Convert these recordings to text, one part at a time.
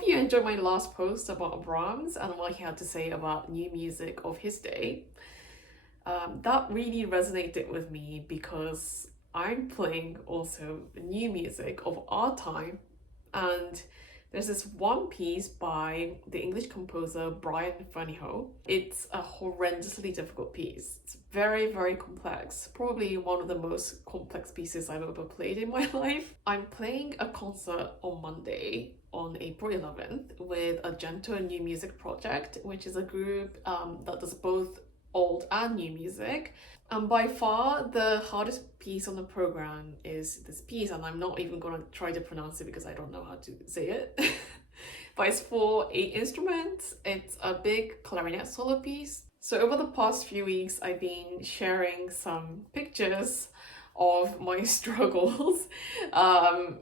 hope you enjoyed my last post about Brahms and what he had to say about new music of his day. That really resonated with me because I'm playing also new music of our time, and there's this one piece by the English composer Brian Ferneyhough. It's a horrendously difficult piece. It's very, very complex. Probably one of the most complex pieces I've ever played in my life. I'm playing a concert on Monday, on April 11th, with a Gento New Music Project, which is a group that does both old and new music. And by far the hardest piece on the program is this piece, and I'm not even gonna try to pronounce it because I don't know how to say it. But it's for 8 instruments. It's a big clarinet solo piece. So over the past few weeks, I've been sharing some pictures of my struggles on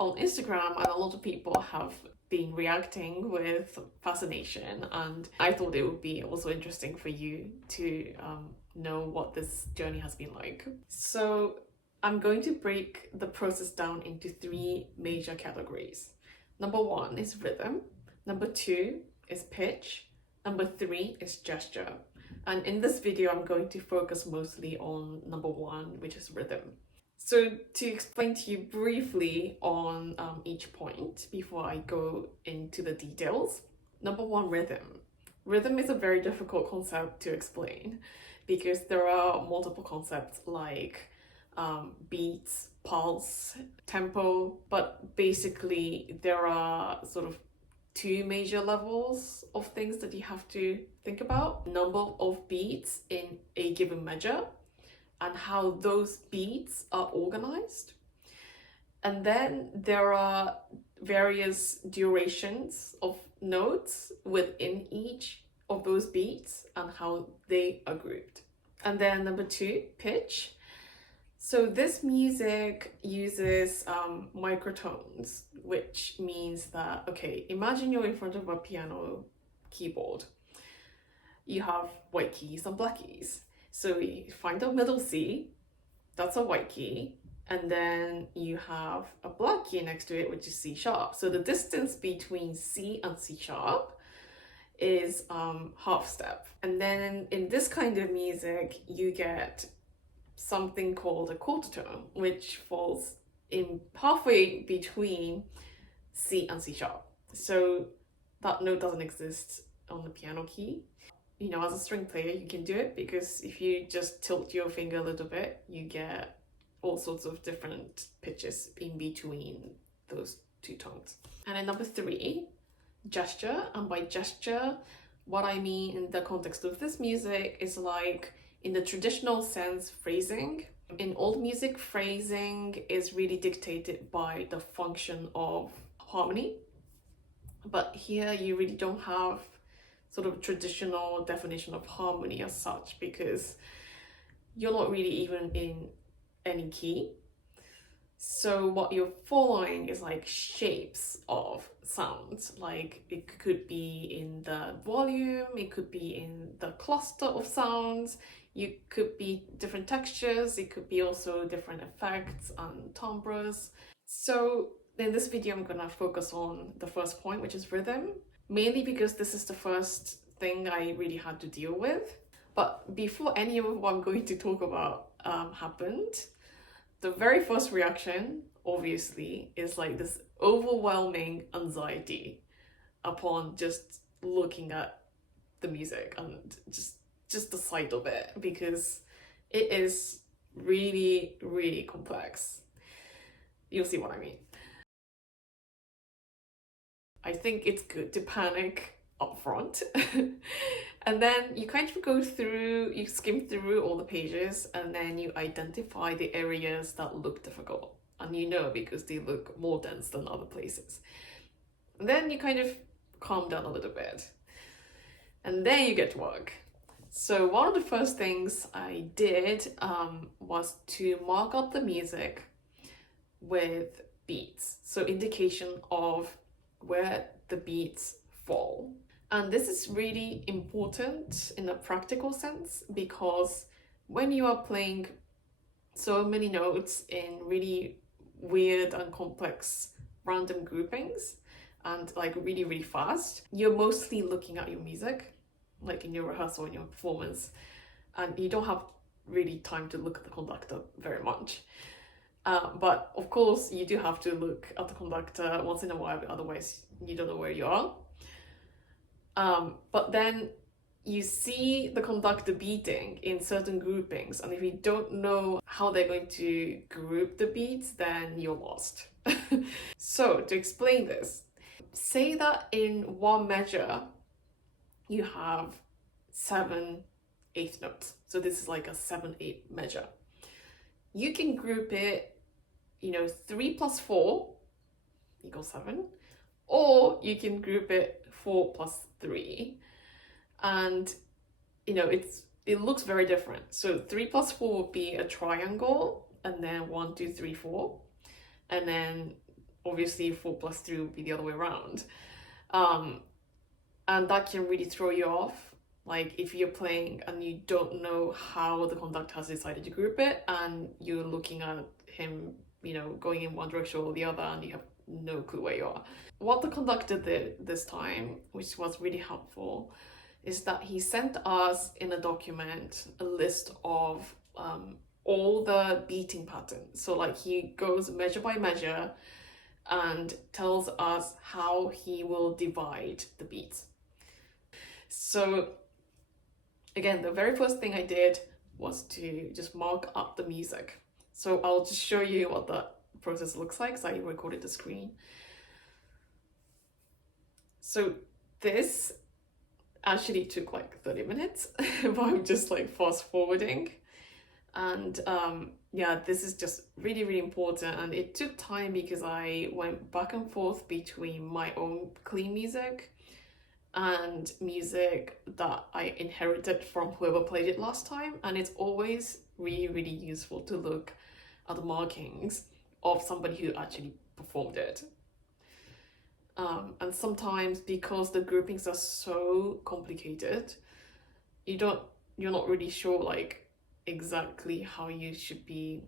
Instagram, and a lot of people have been reacting with fascination, and I thought it would be also interesting for you to know what this journey has been like. So I'm going to break the process down into 3 major categories. Number 1 is rhythm, number 2 is pitch, number 3 is gesture. And in this video, I'm going to focus mostly on number 1, which is rhythm. So to explain to you briefly on each point before I go into the details. Number 1, rhythm. Rhythm is a very difficult concept to explain because there are multiple concepts like beats, pulse, tempo, but basically there are sort of 2 major levels of things that you have to think about. Number of beats in a given measure, and how those beats are organized. And then there are various durations of notes within each of those beats and how they are grouped. And then number 2, pitch. So this music uses microtones, which means that, okay, imagine you're in front of a piano keyboard. You have white keys and black keys. So you find a middle C, that's a white key, and then you have a black key next to it, which is C sharp. So the distance between C and C sharp is half step. And then in this kind of music, you get something called a quarter tone, which falls in halfway between C and C sharp. So that note doesn't exist on the piano key. You know, as a string player, you can do it because if you just tilt your finger a little bit, you get all sorts of different pitches in between those 2 tones. And then number 3, gesture. And by gesture, what I mean in the context of this music is like, in the traditional sense, phrasing. In old music, phrasing is really dictated by the function of harmony. But here you really don't have sort of traditional definition of harmony as such, because you're not really even in any key. So what you're following is like shapes of sounds. Like it could be in the volume, it could be in the cluster of sounds, you could be different textures, it could be also different effects and timbres. So in this video, I'm gonna focus on the first point, which is rhythm, mainly because this is the first thing I really had to deal with. But before any of what I'm going to talk about happened, the very first reaction, obviously, is like this overwhelming anxiety upon just looking at the music and just the sight of it, because it is really, really complex. You'll see what I mean. I think it's good to panic up front. And then you kind of go through, you skim through all the pages, and then you identify the areas that look difficult. And you know, because they look more dense than other places. And then you kind of calm down a little bit. And then you get to work. So one of the first things I did was to mark up the music with beats. So indication of where the beats fall. And this is really important in a practical sense, because when you are playing so many notes in really weird and complex random groupings, and like really, really fast, you're mostly looking at your music, like in your rehearsal, in your performance, and you don't have really time to look at the conductor very much. But of course, you do have to look at the conductor once in a while, otherwise you don't know where you are. But then you see the conductor beating in certain groupings, and if you don't know how they're going to group the beats, then you're lost. So to explain this, say that in one measure you have 7/8 notes. So this is like a 7/8 measure. You can group it, 3 plus 4 equals 7, or you can group it 4 plus 3, and it looks very different. So 3 plus 4 would be a triangle, and then 1, 2, 3, 4, and then obviously 4 plus 3 would be the other way around. And that can really throw you off, like if you're playing and you don't know how the conductor has decided to group it, and you're looking at him, going in one direction or the other, and you have no clue where you are. What the conductor did this time, which was really helpful, is that he sent us in a document a list of all the beating patterns. So like he goes measure by measure and tells us how he will divide the beats. So again, the very first thing I did was to just mark up the music. So I'll just show you what the process looks like, because I recorded the screen. So this actually took like 30 minutes, but I'm just like fast forwarding. And yeah, this is just really, really important. And it took time because I went back and forth between my own clean music and music that I inherited from whoever played it last time. And it's always really, really useful to look at the markings of somebody who actually performed it. And sometimes, because the groupings are so complicated, you're not really sure like exactly how you should be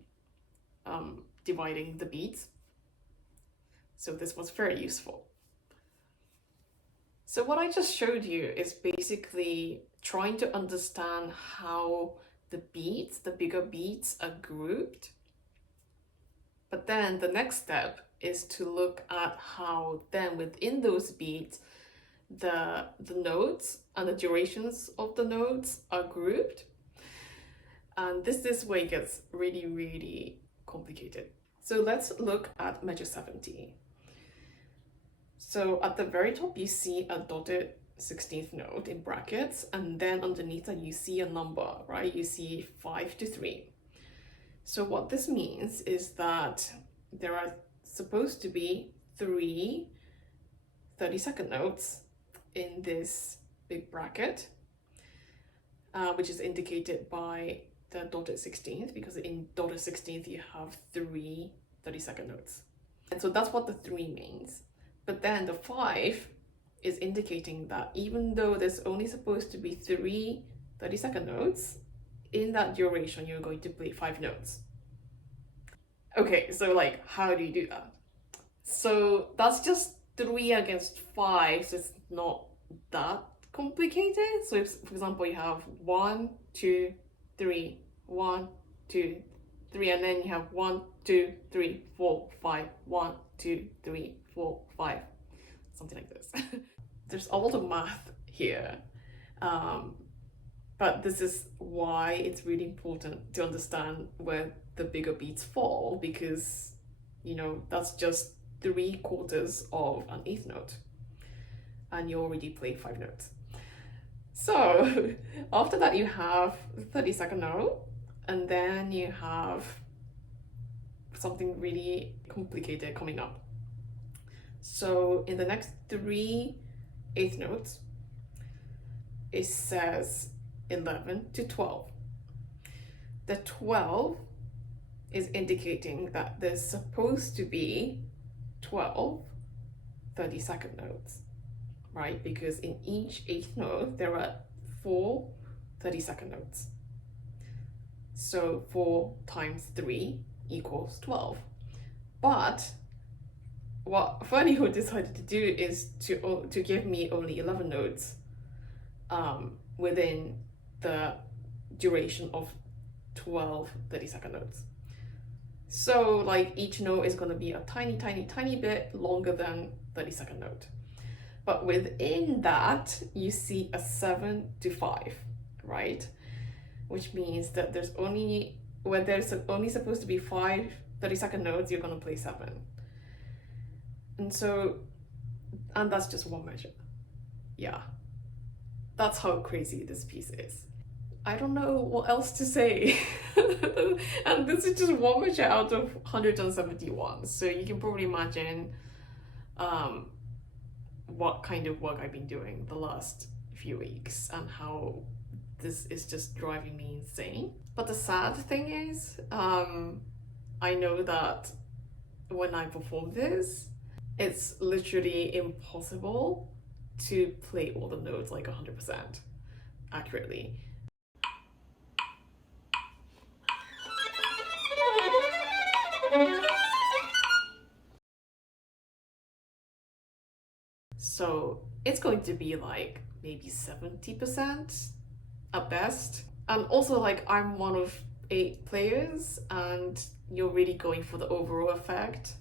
dividing the beats. So this was very useful. So what I just showed you is basically trying to understand how the beats, the bigger beats, are grouped. But then the next step is to look at how then within those beats, the notes and the durations of the notes are grouped. And this is where it gets really, really complicated. So let's look at measure 70. So at the very top, you see a dotted 16th note in brackets, and then underneath that you see a number, right? You see 5 to 3. So what this means is that there are supposed to be 3 30-second notes in this big bracket, which is indicated by the dotted 16th, because in dotted 16th you have 3 30-second notes. And so that's what the 3 means. But then the 5 is indicating that even though there's only supposed to be 3 30-second notes, in that duration you're going to play 5 notes. Okay, so like, how do you do that? So that's just 3 against 5, so it's not that complicated. So if, for example, you have 1, 2, 3, 1, 2, 3, and then you have 1, 2, 3, 4, 5, 1, 2, 3, 4, 5, something like this. There's a lot of math here, but this is why it's really important to understand where the bigger beats fall, because that's just 3/4 of an eighth note, and you already played 5 notes. So after that you have the 30-second note, and then you have something really complicated coming up. So in the next 3 eighth notes, it says 11 to 12. The 12 is indicating that there's supposed to be 12 30-second notes, right? Because in each eighth note, there are 4 30-second notes. So 4 times 3 equals 12. But what Ferneyhough decided to do is to give me only 11 notes within the duration of 12 30-second notes. So like each note is going to be a tiny bit longer than 30-second note. But within that, you see a 7 to 5, right? Which means that when there's only supposed to be 5 30-second notes, you're going to play 7. And that's just one measure. Yeah. That's how crazy this piece is. I don't know what else to say. And this is just one measure out of 171. So you can probably imagine what kind of work I've been doing the last few weeks and how this is just driving me insane. But the sad thing is, I know that when I perform this, it's literally impossible to play all the notes like 100% accurately. So it's going to be like maybe 70% at best. And also like I'm one of 8 players and you're really going for the overall effect.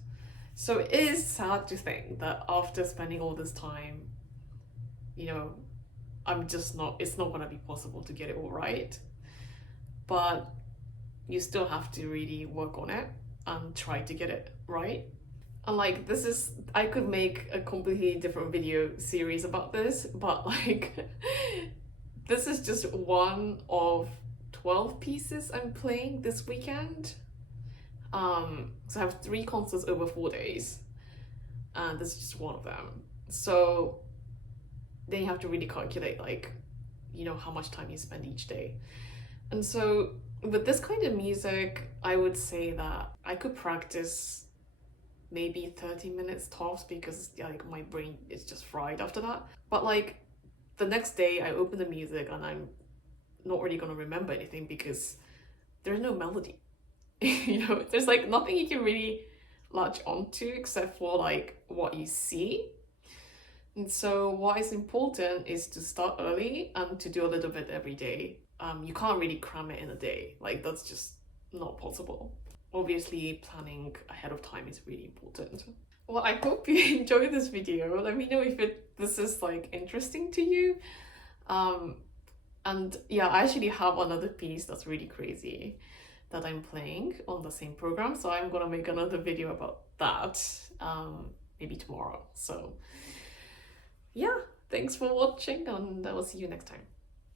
So it is sad to think that after spending all this time, you know, it's not gonna be possible to get it all right. But you still have to really work on it and try to get it right. And like I could make a completely different video series about this, but like this is just one of 12 pieces I'm playing this weekend. So I have 3 concerts over 4 days, and this is just one of them. So then you have to really calculate like, you know, how much time you spend each day. And so with this kind of music, I would say that I could practice maybe 30 minutes tops because like my brain is just fried after that. But like the next day I open the music and I'm not really gonna remember anything because there's no melody. You know, there's like nothing you can really latch onto except for like what you see. And so what is important is to start early and to do a little bit every day. You can't really cram it in a day, like that's just not possible. Obviously planning ahead of time is really important. Well, I hope you enjoyed this video. Let me know if this is like interesting to you. And yeah, I actually have another piece that's really crazy that I'm playing on the same program, so I'm gonna make another video about that maybe tomorrow. So yeah, thanks for watching and I will see you next time.